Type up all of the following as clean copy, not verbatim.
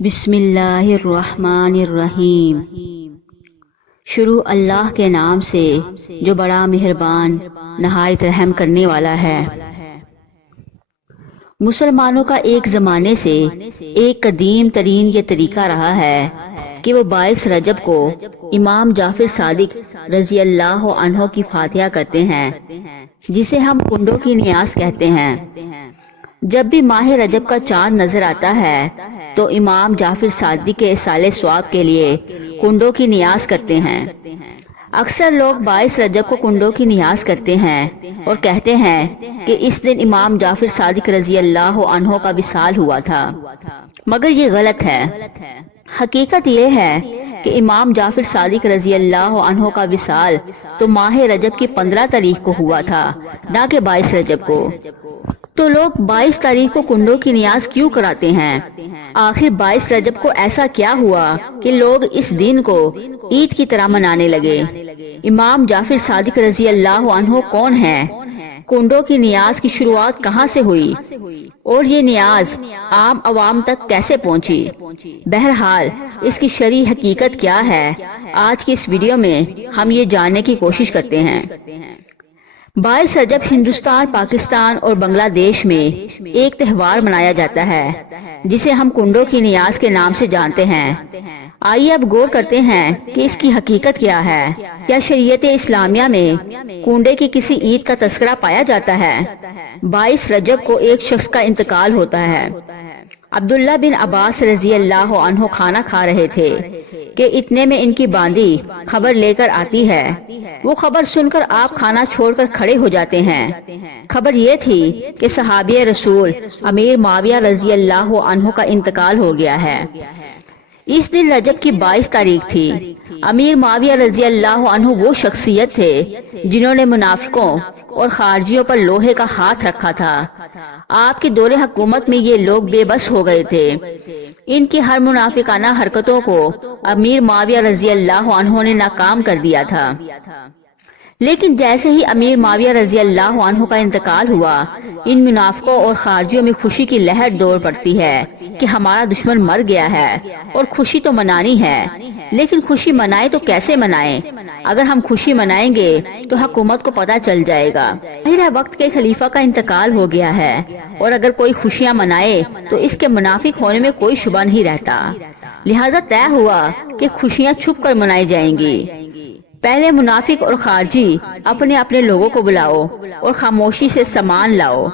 بسم اللہ الرحمن الرحیم۔ شروع اللہ کے نام سے جو بڑا مہربان نہایت رحم کرنے والا ہے۔ مسلمانوں کا ایک زمانے سے ایک قدیم ترین یہ طریقہ رہا ہے کہ وہ 22 رجب کو امام جعفر صادق رضی اللہ عنہ کی فاتحہ کرتے ہیں، جسے ہم کنڈوں کی نیاز کہتے ہیں۔ جب بھی ماہ رجب کا چاند نظر آتا ہے تو امام جعفر صادق کے اصالِ ثواب کے لیے کنڈوں کی نیاز کرتے ہیں۔ اکثر لوگ 22 رجب کو کنڈوں کی نیاز کرتے ہیں اور کہتے ہیں کہ اس دن امام جعفر صادق رضی اللہ عنہ کا وصال ہوا تھا، مگر یہ غلط ہے۔ حقیقت یہ ہے کہ امام جعفر صادق رضی اللہ عنہ کا وصال تو ماہ رجب کی 15 تاریخ کو ہوا تھا، نہ کہ 22 رجب کو۔ تو لوگ 22 تاریخ کو کنڈوں کی نیاز کیوں کراتے ہیں؟ آخر 22 رجب کو ایسا کیا ہوا کہ لوگ اس دن کو عید کی طرح منانے لگے؟ امام جعفر صادق رضی اللہ عنہ کون ہیں؟ کنڈوں کی نیاز کی شروعات کہاں سے ہوئی اور یہ نیاز عام عوام تک کیسے پہنچی؟ بہرحال اس کی شرعی حقیقت کیا ہے، آج کی اس ویڈیو میں ہم یہ جاننے کی کوشش کرتے ہیں۔ 22 رجب ہندوستان، پاکستان اور بنگلہ دیش میں ایک تہوار منایا جاتا ہے جسے ہم کنڈوں کی نیاز کے نام سے جانتے ہیں۔ آئیے اب غور کرتے ہیں کہ اس کی حقیقت کیا ہے۔ کیا شریعت اسلامیہ میں کنڈے کی کسی عید کا تذکرہ پایا جاتا ہے؟ 22 رجب کو ایک شخص کا انتقال ہوتا ہے۔ عبداللہ بن عباس رضی اللہ عنہ کھانا کھا رہے تھے کہ اتنے میں ان کی باندی خبر لے کر آتی ہے۔ وہ خبر سن کر آپ کھانا چھوڑ کر کھڑے ہو جاتے ہیں۔ خبر یہ تھی کہ صحابی رسول امیر معاویہ رضی اللہ عنہ کا انتقال ہو گیا ہے۔ اس دن رجب کی 22 تاریخ تھی۔ امیر معاویہ رضی اللہ عنہ وہ شخصیت تھے جنہوں نے منافقوں اور خارجیوں پر لوہے کا ہاتھ رکھا تھا۔ آپ کے دور حکومت میں یہ لوگ بے بس ہو گئے تھے۔ ان کی ہر منافقانہ حرکتوں کو امیر معاویہ رضی اللہ عنہ نے ناکام کر دیا تھا۔ لیکن جیسے ہی امیر معاویہ رضی اللہ عنہ کا انتقال ہوا، ان منافقوں اور خارجیوں میں خوشی کی لہر دوڑ پڑتی ہے کہ ہمارا دشمن مر گیا ہے اور خوشی تو منانی ہے۔ لیکن خوشی منائے تو کیسے منائیں؟ اگر ہم خوشی منائیں گے تو حکومت کو پتہ چل جائے گا۔ ظاہر ہے وقت کے خلیفہ کا انتقال ہو گیا ہے، اور اگر کوئی خوشیاں منائے تو اس کے منافق ہونے میں کوئی شبہ نہیں رہتا۔ لہٰذا طے ہوا کہ خوشیاں چھپ کر منائی جائیں گی۔ پہلے منافق اور خارجی اپنے اپنے لوگوں کو بلاؤ اور خاموشی سے سامان لاؤ۔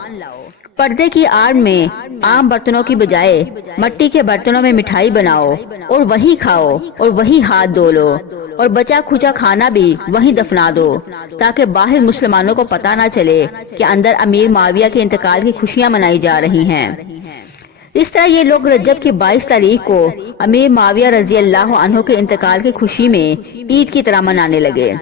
پردے کی آڑ میں عام برتنوں کی بجائے مٹی کے برتنوں میں مٹھائی بناؤ اور وہی کھاؤ اور وہی ہاتھ دھو لو، اور بچا کھچا کھانا بھی وہی دفنا دو، تاکہ باہر مسلمانوں کو پتہ نہ چلے کہ اندر امیر معاویہ کے انتقال کی خوشیاں منائی جا رہی ہیں۔ اس طرح یہ لوگ رجب کی 22 تاریخ کو امیر معاویہ رضی اللہ عنہ کے انتقال کی خوشی میں عید کی طرح منانے لگے۔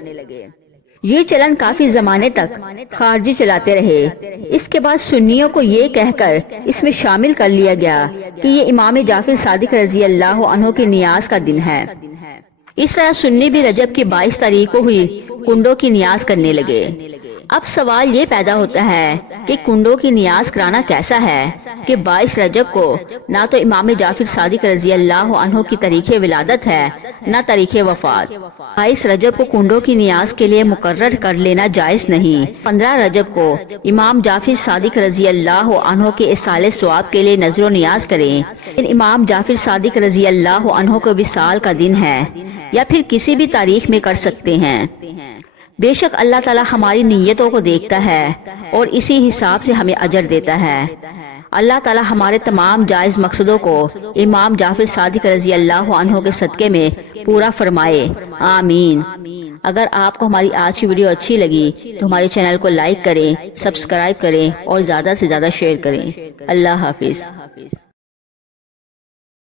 یہ چلن کافی زمانے تک خارجی چلاتے رہے۔ اس کے بعد سنیوں کو یہ کہہ کر اس میں شامل کر لیا گیا کہ یہ امام جعفر صادق رضی اللہ عنہ کی نیاز کا دن ہے۔ اس طرح سنی بھی رجب کی 22 تاریخ کو ہوئی کنڈوں کی نیاز کرنے لگے۔ اب سوال یہ پیدا ہوتا ہے کہ کنڈوں کی نیاز کرانا کیسا ہے کہ 22 رجب کو نہ تو امام جعفر صادق رضی اللہ عنہ کی تاریخ ولادت ہے نہ تاریخ وفات۔ 22 رجب کو کنڈوں کی نیاز کے لیے مقرر کر لینا جائز نہیں۔ 15 رجب کو امام جعفر صادق رضی اللہ عنہ کے اصالِ ثواب کے لیے نظر و نیاز کریں۔ امام جعفر صادق رضی اللہ عنہ کو وصال کا دن ہے، یا پھر کسی بھی تاریخ میں کر سکتے ہیں۔ بے شک اللہ تعالی ہماری نیتوں کو دیکھتا ہے اور اسی حساب سے ہمیں اجر دیتا ہے۔ اللہ تعالی ہمارے تمام جائز مقصدوں کو امام جعفر صادق رضی اللہ عنہ کے صدقے میں پورا فرمائے، آمین۔ اگر آپ کو ہماری آج کی ویڈیو اچھی لگی تو ہمارے چینل کو لائک کریں، سبسکرائب کریں اور زیادہ سے زیادہ شیئر کریں۔ اللہ حافظ۔